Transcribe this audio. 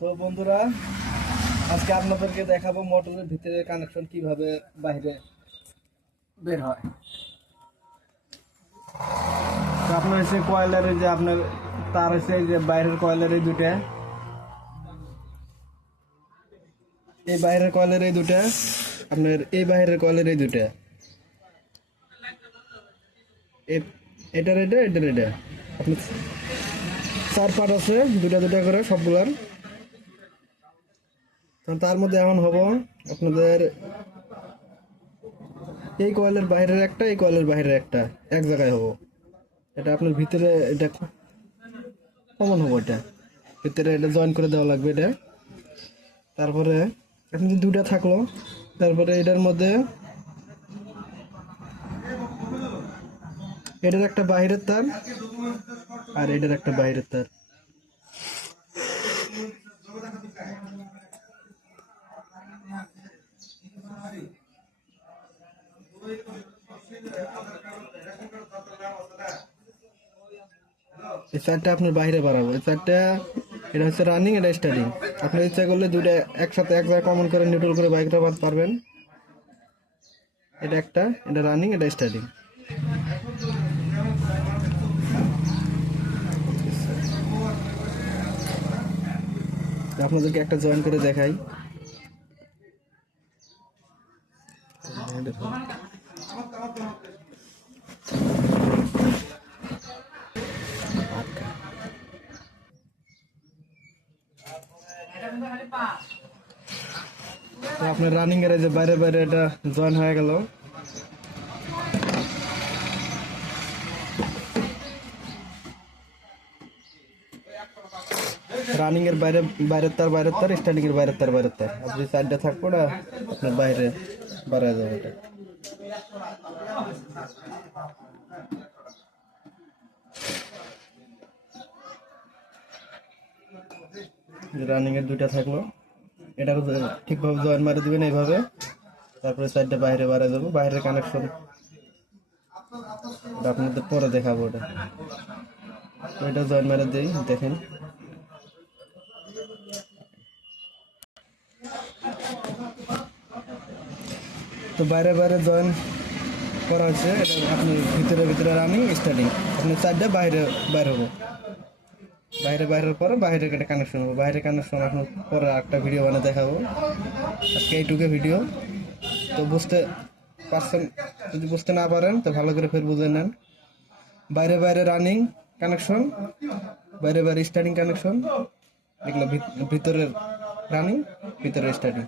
তো বন্ধুরা, আজকে আপনাদেরকে দেখাবো মোটরের ভিতরে কানেকশন কিভাবে বাইরে বের হয়। তো আপনার হচ্ছে কয়লার যে আপনার তার হচ্ছে যে বাইরের কয়লার এই দুটা, এই বাইরের কয়লার এই দুটা, আপনার এই বাইরের কয়লার এই দুটা, এটার এটা এটার এটা আপনার 4 পার্ট আছে, দুটা দুটা করে সবগুলার। তার মধ্যে এমন হবো আপনাদের এই কয়েলের বাইরের একটা, এই কয়েলের বাইরের একটা এক জায়গায় হবো। এটা আপনার ভিতরে এটা কমন হবো, এটা ভিতরে এটা জয়েন করে দেওয়া লাগবে এটা। তারপরে আপনি যে দুটা থাকলো, তারপরে এটার মধ্যে এটার একটা বাইরের তার আর এটার একটা বাইরের তার। এই চারটা আপনার বাইরে বাড়াবো, এই চারটা এটা হচ্ছে রানিং, এটা স্টার্টিং। আপনার ইচ্ছা করলে দুইটা একসাথে এক জায়গায় কমন করে নিউট্রাল করে বাইকটা বাদ পারবেন। এটা একটা, এটা রানিং, এটা স্টার্টিং। আপনাদেরকে একটা জয়েন করে দেখাই। তো আপনার রানিং এর যে বাইরে বাইরে এটা জয়েন হয়ে গেল। রানিং এর বাইরে বাইরের তার স্টার্টিং এর বাইরের তার আপনি সাইডটা থাকবো না, আপনার বাইরে বাড়ায় যাবে এটা। রানিং এর দুইটা থাকলো, এটারও ঠিকভাবে জয়েন মারে দিবেন এইভাবে। তারপরে সাইডটা বাইরে বাড়ায় যাবো, বাইরের কানেকশন আপনাদের পরে দেখাবো। ওটা ওইটা জয়েন মারে দিই, দেখেন। তো বাইরে বাইরে জয়েন করা হচ্ছে, এটা আপনি ভিতরে ভিতরে রানিং স্টার্টিং। আপনি সাইডটা বাইরে বাইর হবো, বাইরে বাইরের পরে বাইরে একটা কানেকশন হবো। বাইরে কানেকশন আপনার পরে একটা ভিডিও বানিয়ে দেখাবো। আজকে এইটুকু ভিডিও। তো বুঝতে পারছেন? যদি বুঝতে না পারেন তো ভালো করে ফের বুঝে নেন। বাইরে বাইরে রানিং কানেকশন, বাইরে বাইরে স্টার্টিং কানেকশন, এগুলো ভিতরের রানিং, ভিতরে স্টার্টিং।